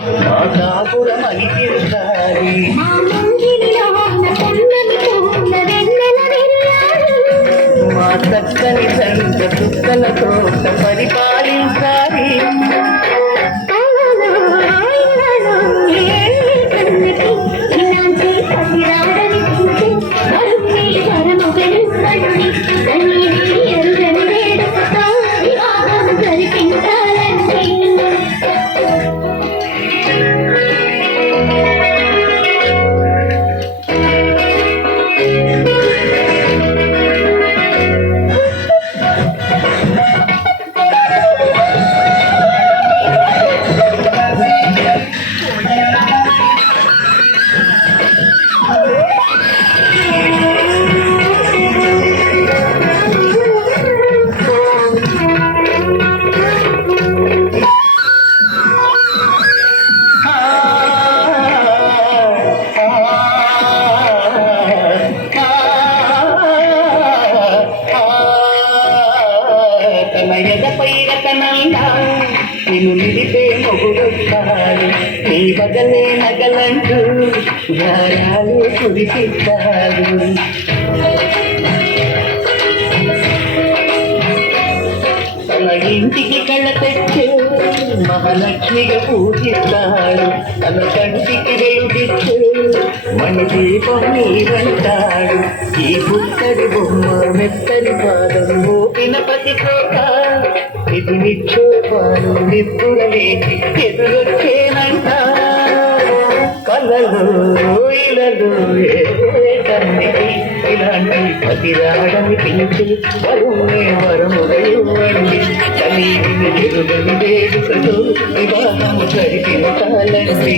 కాపురమని తిరుగాలి మా చక్కని సంత చుక్కల తోట పరిపాలించాలి నిన్ను నిలిపే మొగుడొస్తాడు నీ బగలే నగలంటూ గారాలు కురిపిస్తాడు తన ఇంటికి కళ్ళ తెచ్చు మహాలక్ష్మిగా పూజిస్తాడు తన కంటికి వెలుగిచ్చు మన దీపం నీరంటాడు ఈ పుట్టడి బొమ్మ మెత్తడి పాదం మోపిన ప్రతి చోట ఇది నిక్షేపాలు నిప్పుల లేచి ఎదురొచ్చేనంట కళ్ళలో ఇళ్ళలో ఏటన్నిటి ఇలాంటి పతి రాడని పిలిచి వరుణే వరముగయువండి తల్లిని ఎరుగని వేడుకతో వివాహము జరిపిన కాలండి